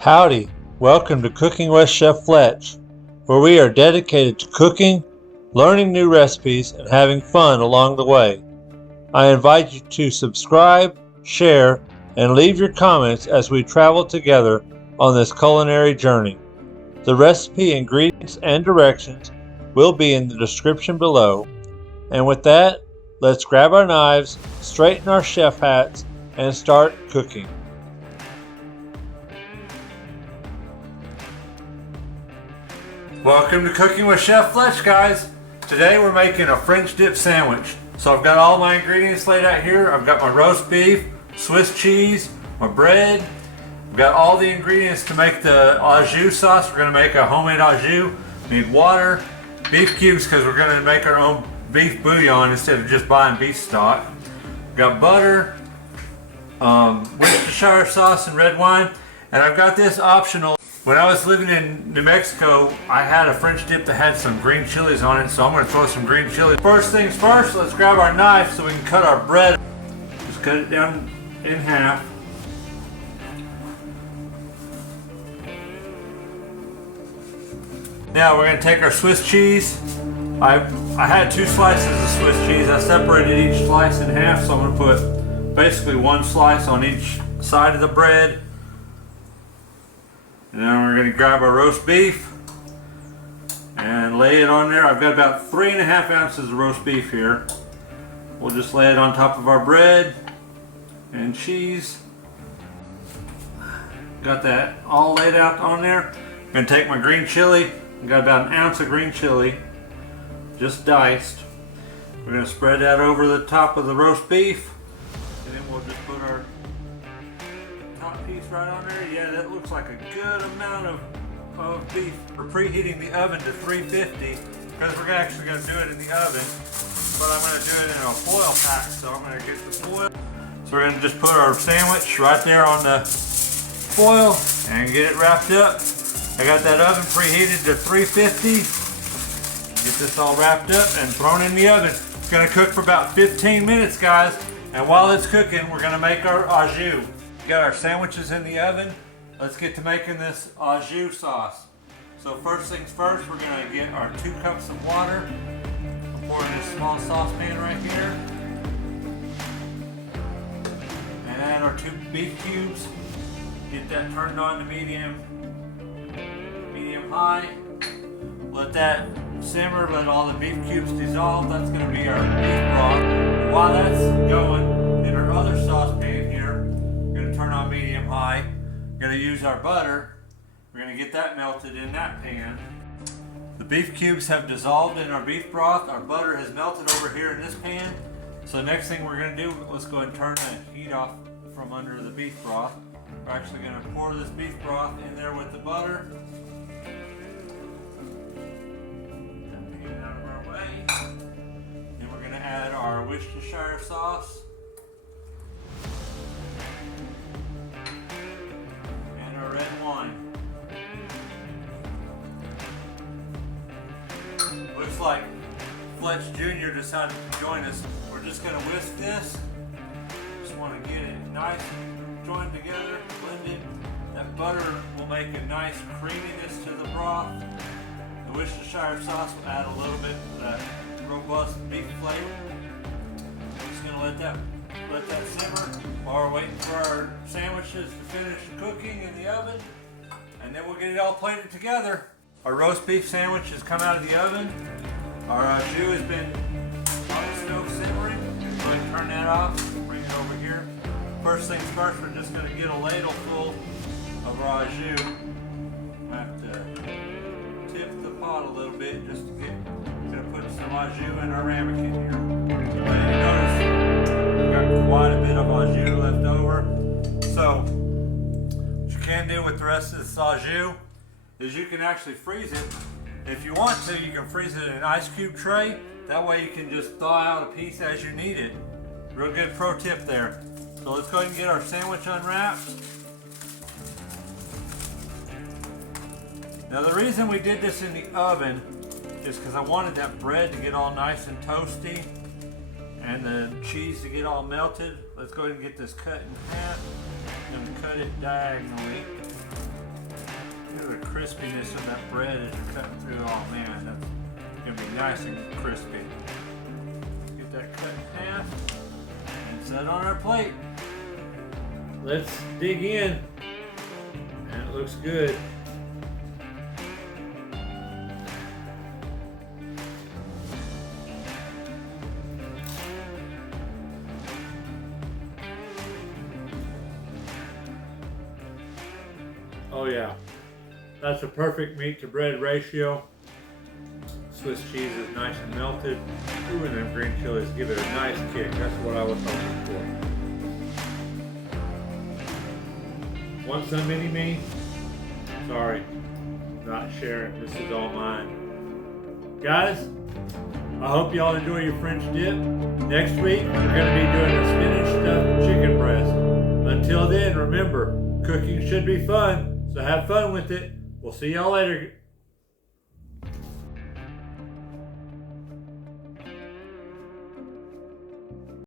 Howdy, welcome to Cooking with Chef Fletch, where we are dedicated to cooking, learning new recipes, and having fun along the way. I invite you to subscribe, share, and leave your comments as we travel together on this culinary journey. The recipe, ingredients, and directions will be in the description below. And with that, let's grab our knives, straighten our chef hats, and start cooking. Welcome to Cooking with Chef Fletch, guys. Today we're making a French dip sandwich. So I've got all my ingredients laid out here. I've got my roast beef, Swiss cheese, my bread. I've got all the ingredients to make the au jus sauce. We're going to make a homemade au jus. We need water, beef cubes because we're going to make our own beef bouillon instead of just buying beef stock. We've got butter, Worcestershire sauce, and red wine. And I've got this optional. When I was living in New Mexico, I had a French dip that had some green chilies on it, so I'm going to throw some green chilies. First things first, let's grab our knife so we can cut our bread. Just cut it down in half. Now we're going to take our Swiss cheese. I had 2 slices of Swiss cheese. I separated each slice in half, so I'm going to put basically 1 slice on each side of the bread. And then we're going to grab our roast beef and lay it on there. I've got about 3.5 ounces of roast beef here. We'll just lay it on top of our bread and cheese. Got that all laid out on there. I'm going to take my green chili. I've got about 1 ounce of green chili, just diced. We're going to spread that over the top of the roast beef. And then we'll just put our top piece right on there. Yeah, that looks like a good amount of beef. We're preheating the oven to 350 because we're actually going to do it in the oven, but I'm going to do it in a foil pack, so I'm going to get the foil. So we're going to just put our sandwich right there on the foil and get it wrapped up. I got that oven preheated to 350. Get this all wrapped up and thrown in the oven. It's going to cook for about 15 minutes, guys, and while it's cooking, we're going to make our au jus. Got our sandwiches in the oven. Let's get to making this au jus sauce. So first things first, we're going to get our 2 cups of water. Pour in this small saucepan right here. And add our 2 beef cubes. Get that turned on to medium high. Let that simmer, let all the beef cubes dissolve. That's going to be our beef broth. While that's going, in our other saucepan here, turn on medium high. We're going to use our butter. We're going to get that melted in that pan. The beef cubes have dissolved in our beef broth. Our butter has melted over here in this pan. So next thing we're going to do, let's go ahead and turn the heat off from under the beef broth. We're actually going to pour this beef broth in there with the butter. That pan out of our way. Then we're going to add our Worcestershire sauce. Red wine. Looks like Fletch Jr. decided to join us. We're just going to whisk this. Just want to get it nice and joined together, blended. That butter will make a nice creaminess to the broth. The Worcestershire sauce will add a little bit of that robust beef flavor. I'm just going to let that simmer while we're waiting for our sandwiches to finish cooking in the oven, and then we'll get it all plated together. Our roast beef sandwich has come out of the oven. Our au jus has been on the stove simmering. Go ahead and turn that off, bring it over here. First things first, we're just going to get a ladle full of our au jus. I have to tip the pot a little bit just to get, going to put some au jus in our ramekin here. And you notice got quite a bit of au jus left over. So what you can do with the rest of this au jus is you can actually freeze it. If you want to, you can freeze it in an ice cube tray. That way you can just thaw out a piece as you need it. Real good pro tip there. So let's go ahead and get our sandwich unwrapped. Now the reason we did this in the oven is because I wanted that bread to get all nice and toasty and the cheese to get all melted. Let's go ahead and get this cut in half. I'm going to cut it diagonally crispiness of that bread as you're cutting through. Oh man, that's gonna be nice and crispy. Get that cut in half and set it on our plate. Let's dig in. And it looks good. Oh yeah, that's a perfect meat to bread ratio. Swiss cheese is nice and melted. Ooh, and them green chilies give it a nice kick. That's what I was hoping for. Want some mini me? Sorry, not sharing. This is all mine. Guys, I hope y'all enjoy your French dip. Next week, we're going to be doing a spinach stuffed chicken breast. Until then, remember, cooking should be fun. So have fun with it. We'll see y'all later.